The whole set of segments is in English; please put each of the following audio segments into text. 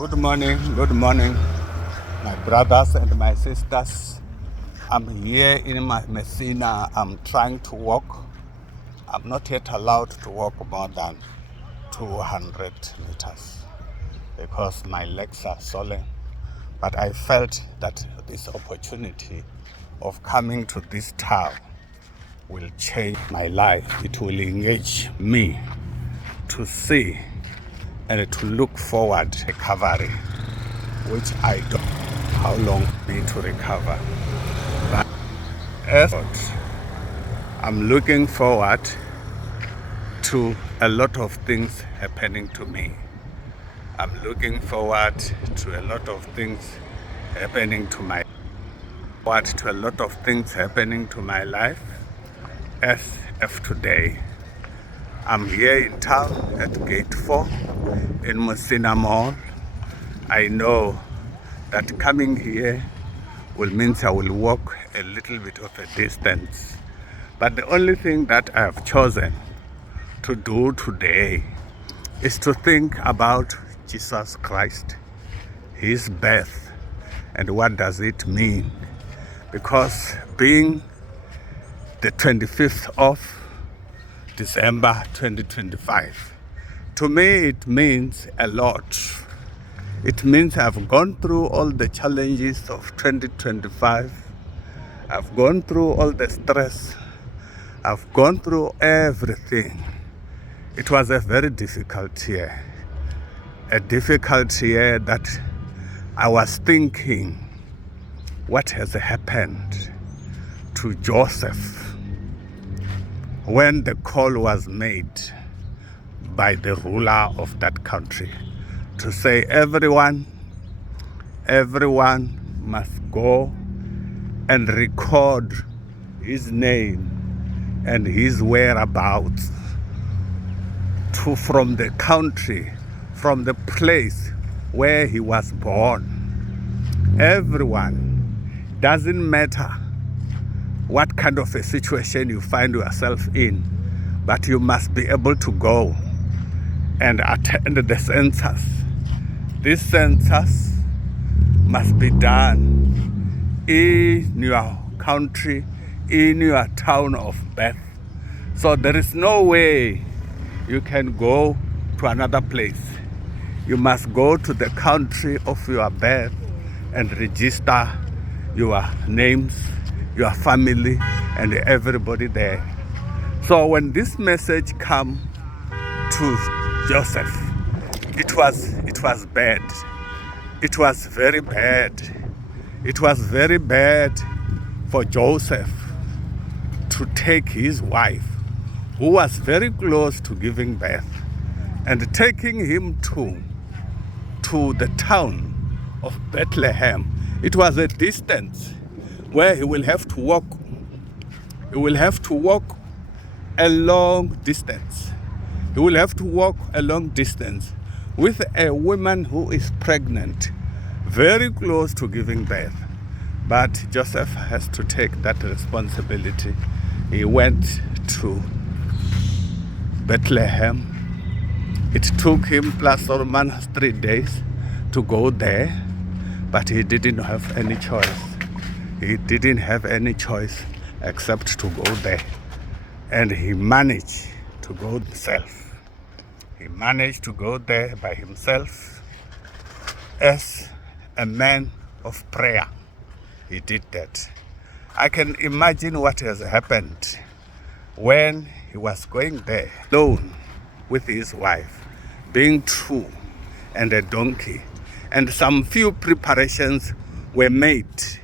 Good morning, my brothers and my sisters. I'm here in my Messina. I'm trying to walk. I'm not yet allowed to walk more than 200 meters because my legs are swollen. But I felt that this opportunity of coming to this town will change my life. It will engage me to see and to look forward to recovery, which I don't know how long it will be to recover. But as I'm looking forward to a lot of things happening to me. I'm looking forward to a lot of things happening to my life as of today. I'm here in town at Gate 4 in Messina Mall. I know that coming here will mean I will walk a little bit of a distance. But the only thing that I have chosen to do today is to think about Jesus Christ, his birth, and what does it mean? Because being the 25th of December 2025, to me it means a lot. It means I've gone through all the challenges of 2025. I've gone through all the stress. I've gone through everything. It was a very difficult year. A difficult year that I was thinking, what has happened to Joseph when the call was made by the ruler of that country to say everyone must go and record his name and his whereabouts from the country, from the place where he was born. Everyone, doesn't matter what kind of a situation you find yourself in, but you must be able to go and attend the census. This census must be done in your country, in your town of birth. So there is no way you can go to another place. You must go to the country of your birth and register your names, your family, and everybody there. So when this message came to Joseph, it was bad. It was very bad. It was very bad for Joseph to take his wife, who was very close to giving birth, and taking him to the town of Bethlehem. It was a distance where he will have to walk. He will have to walk a long distance. He will have to walk a long distance with a woman who is pregnant, very close to giving birth. But Joseph has to take that responsibility. He went to Bethlehem. It took him plus or minus 3 days to go there, but he didn't have any choice. He didn't have any choice except to go there. And he managed to go himself. He managed to go there by himself as a man of prayer. He did that. I can imagine what has happened when he was going there alone with his wife, being true, and a donkey. And some few preparations were made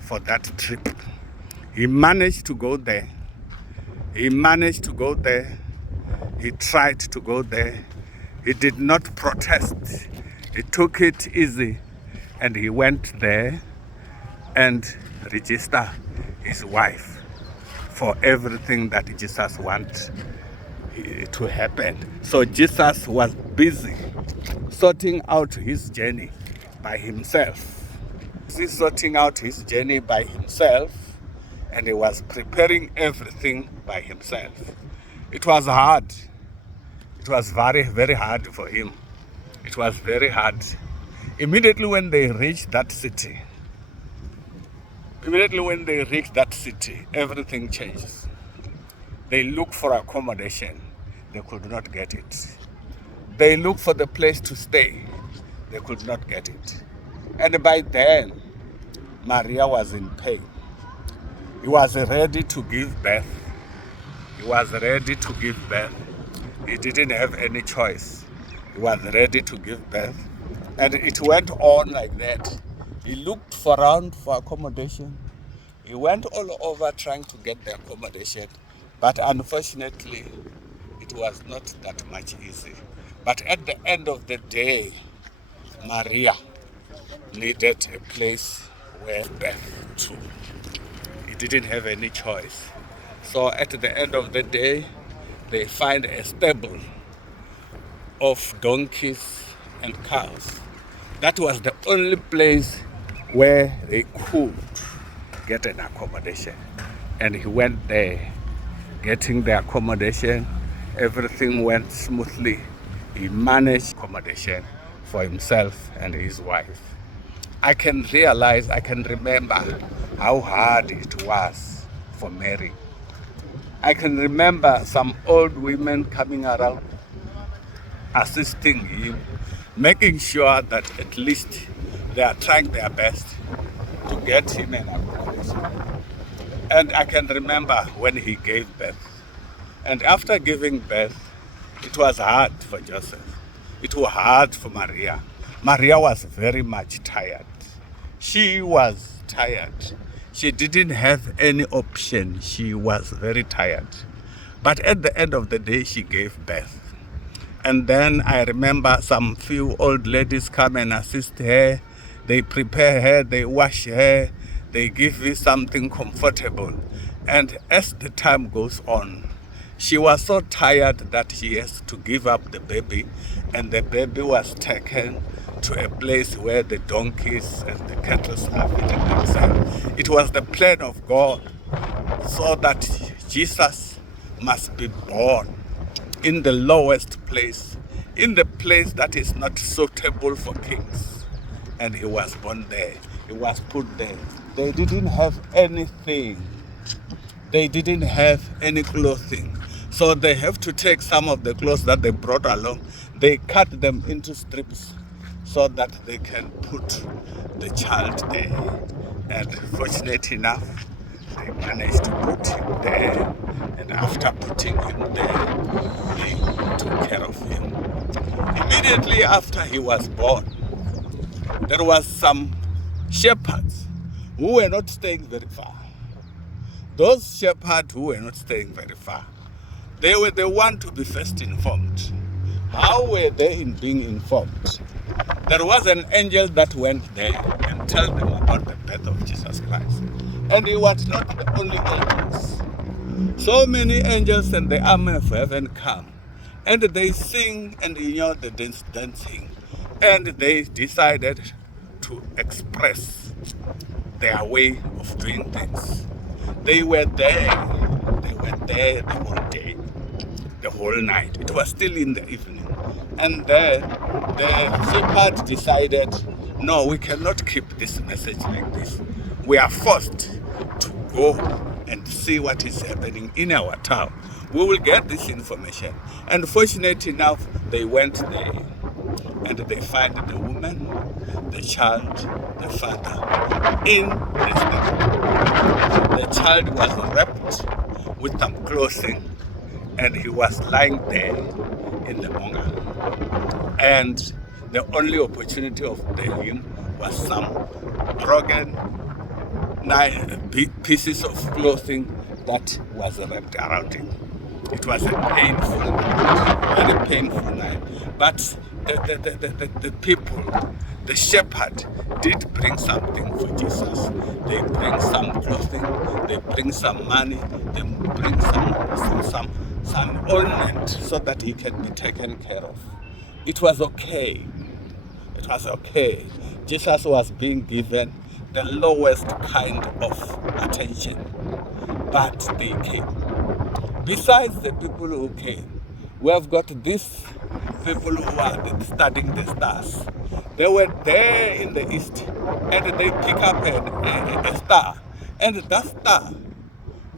for that trip. He managed to go there. He tried to go there. He did not protest. He took it easy, and he went there and registered his wife for everything that Jesus wants to happen. So Jesus was busy sorting out his journey by himself. And he was preparing everything by himself. It was hard. It was very, very hard for him. It was very hard. Immediately when they reached that city, everything changes. They look for accommodation. They could not get it. They look for the place to stay. They could not get it. And by then, Maria was in pain. He was ready to give birth. He didn't have any choice. He was ready to give birth. And it went on like that. He looked around for accommodation. He went all over trying to get the accommodation. But unfortunately, it was not that much easy. But at the end of the day, Maria needed a place where birth to. He didn't have any choice. So at the end of the day, they find a stable of donkeys and cows. That was the only place where they could get an accommodation. And he went there, getting the accommodation. Everything went smoothly. He managed accommodation for himself and his wife. I can remember how hard it was for Mary. I can remember some old women coming around, assisting him, making sure that at least they are trying their best to get him an accommodation. And I can remember when he gave birth. And after giving birth, it was hard for Joseph. It was hard for Maria. Maria was very much tired. She was tired. She didn't have any option. She was very tired. But at the end of the day, she gave birth. And then I remember some few old ladies come and assist her. They prepare her, they wash her, they give her something comfortable. And as the time goes on, she was so tired that she has to give up the baby, and the baby was taken to a place where the donkeys and the cattle are feeding themselves. It was the plan of God so that Jesus must be born in the lowest place, in the place that is not suitable for kings. And he was born there. He was put there. They didn't have anything. They didn't have any clothing. So they have to take some of the clothes that they brought along. They cut them into strips so that they can put the child there. And fortunately enough, they managed to put him there. And after putting him there, they took care of him. Immediately after he was born, there was some shepherds who were not staying very far. Those shepherds who were not staying very far, they were the one to be first informed. How were they in being informed? There was an angel that went there and told them about the birth of Jesus Christ. And he was not the only angels. So many angels and the army of heaven come. And they sing and the dancing. And they decided to express their way of doing things. They were there. They were there the whole day, the whole night. It was still in the evening. And then the shepherds decided, no, we cannot keep this message like this. We are forced to go and see what is happening in our town. We will get this information. And fortunately enough, they went there. And they find the woman, the child, the father in the stable. The child was wrapped with some clothing, and he was lying there in the monger. And the only opportunity of him was some broken pieces of clothing that was wrapped around him. It was a painful night, very painful night. But the people, the shepherd, did bring something for Jesus. They bring some clothing, they bring some money, they bring some ornament so that he can be taken care of. It was okay. It was okay. Jesus was being given the lowest kind of attention. But they came. Besides the people who came, we have got these people who are studying the stars. They were there in the east, and they pick up a star, and that star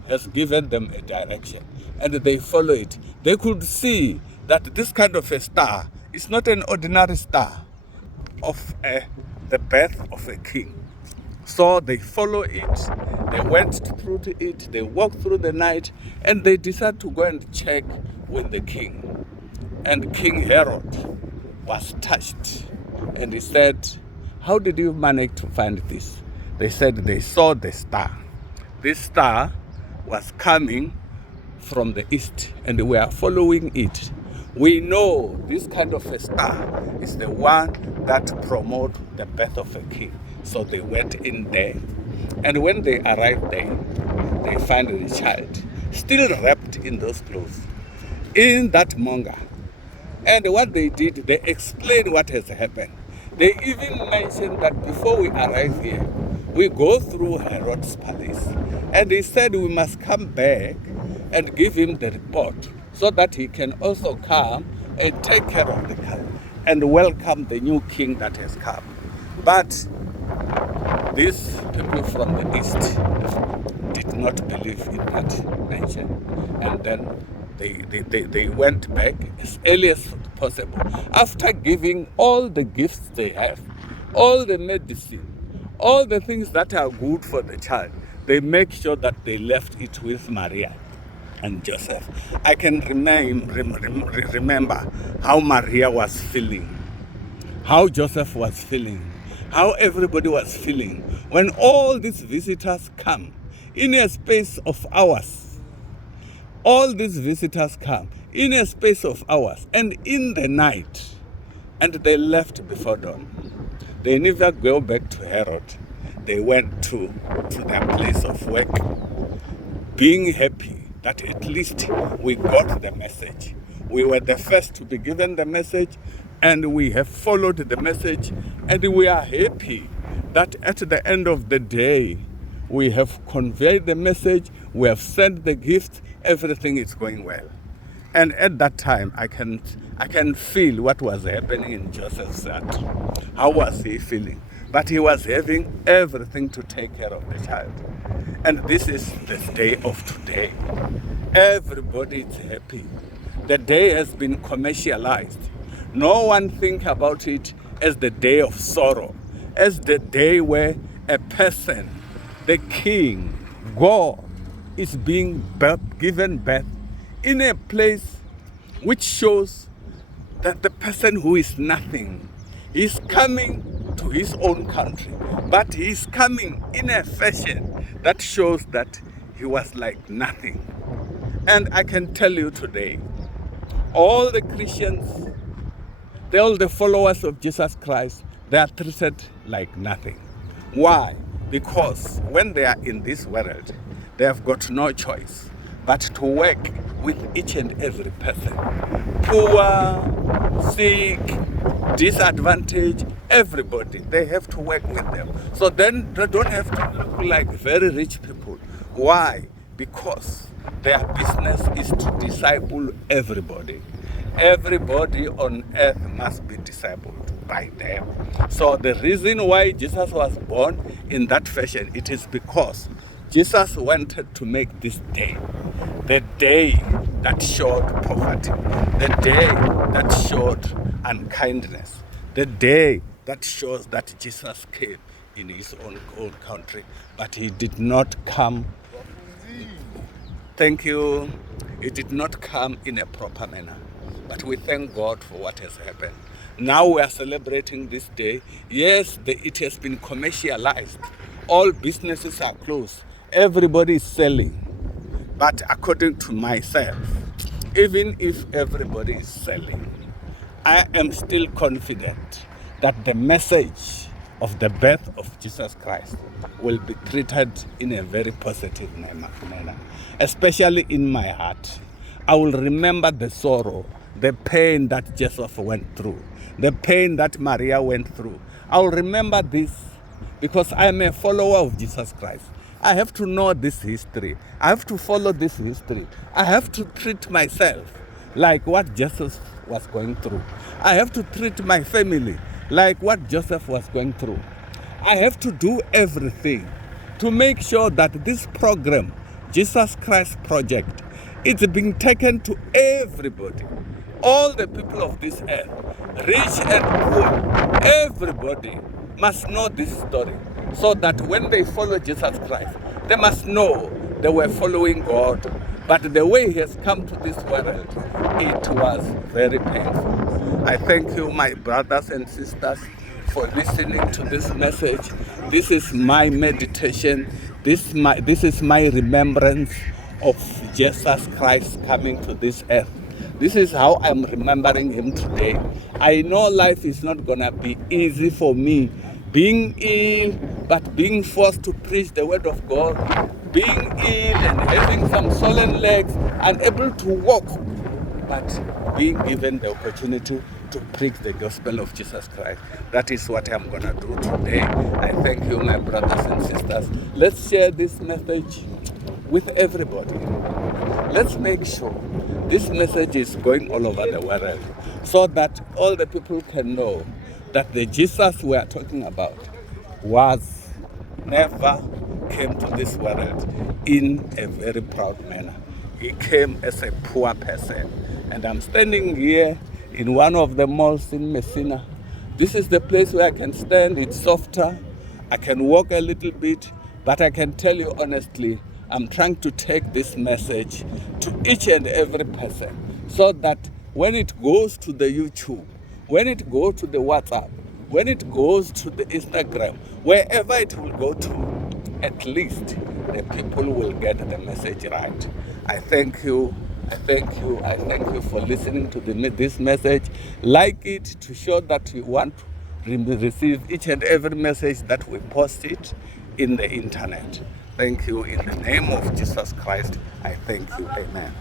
has given them a direction, and they follow it. They could see that this kind of a star is not an ordinary star of the birth of a king. So they follow it, they went through to it, they walked through the night, and they decided to go and check with the king. And King Herod was touched, and he said, "How did you manage to find this?" They said they saw the star. This star was coming from the east, and we are following it. We know this kind of a star is the one that promotes the birth of a king. So they went in there. And when they arrived there, they found the child still wrapped in those clothes, in that monger. And what they did, they explained what has happened. They even mentioned that before we arrive here, we go through Herod's palace. And he said we must come back and give him the report so that he can also come and take care of the king and welcome the new king that has come. But these people from the east did not believe in that mention. And then they went back as early as possible. After giving all the gifts they have, all the medicine, all the things that are good for the child, they make sure that they left it with Maria and Joseph. I can remember how Maria was feeling, how Joseph was feeling, how everybody was feeling when all these visitors come in a space of hours. All these visitors come in a space of hours and in the night, and they left before dawn. They never go back to Herod. They went to their place of work, being happy that at least we got the message. We were the first to be given the message, and we have followed the message, and we are happy that at the end of the day, we have conveyed the message, we have sent the gift, everything is going well. And at that time, I can feel what was happening in Joseph's heart. How was he feeling? But he was having everything to take care of the child. And this is the day of today. Everybody is happy. The day has been commercialized. No one think about it as the day of sorrow, as the day where a person, the king, God, is being given birth in a place which shows that the person who is nothing is coming to his own country, but he is coming in a fashion that shows that he was like nothing. And I can tell you today, all the Christians, all the followers of Jesus Christ, they are treated like nothing. Why? Because when they are in this world, they have got no choice but to work with each and every person. Poor, sick, disadvantaged, everybody. They have to work with them. So then they don't have to look like very rich people. Why? Because their business is to disciple everybody. Everybody on earth must be discipled by them. So the reason why Jesus was born in that fashion, it is because Jesus wanted to make this day the day that showed poverty, the day that showed unkindness, the day that shows that Jesus came in his own country, but he did not come. Thank you. It did not come in a proper manner. But we thank God for what has happened. Now we are celebrating this day. Yes, it has been commercialized. All businesses are closed. Everybody is selling. But according to myself, even if everybody is selling, I am still confident that the message of the birth of Jesus Christ will be treated in a very positive manner, especially in my heart. I will remember the sorrow, the pain that Joseph went through, the pain that Maria went through. I will remember this because I am a follower of Jesus Christ. I have to know this history. I have to follow this history. I have to treat myself like what Jesus was going through. I have to treat my family like what Joseph was going through. I have to do everything to make sure that this program, Jesus Christ Project, it's being taken to everybody, all the people of this earth, rich and poor. Everybody must know this story, so that when they follow Jesus Christ, they must know they were following God. But the way he has come to this world, it was very painful. I thank you, my brothers and sisters, for listening to this message. This is my meditation. This is my remembrance of Jesus Christ coming to this earth. This is how I'm remembering him today. I know life is not gonna be easy for me, being ill, but being forced to preach the word of God, being ill and having some swollen legs, unable to walk, but being given the opportunity to preach the gospel of Jesus Christ. That is what I'm going to do today. I thank you, my brothers and sisters. Let's share this message with everybody. Let's make sure this message is going all over the world, so that all the people can know that the Jesus we are talking about never came to this world in a very proud manner. He came as a poor person. And I'm standing here in one of the malls in Messina. This is the place where I can stand. It's softer. I can walk a little bit, but I can tell you honestly, I'm trying to take this message to each and every person, so that when it goes to the YouTube, when it goes to the WhatsApp, when it goes to the Instagram, wherever it will go to, at least the people will get the message right. I thank you. I thank you for listening to this message. Like it to show that you want to receive each and every message that we post it in the internet. Thank you. In the name of Jesus Christ, I thank you. Amen.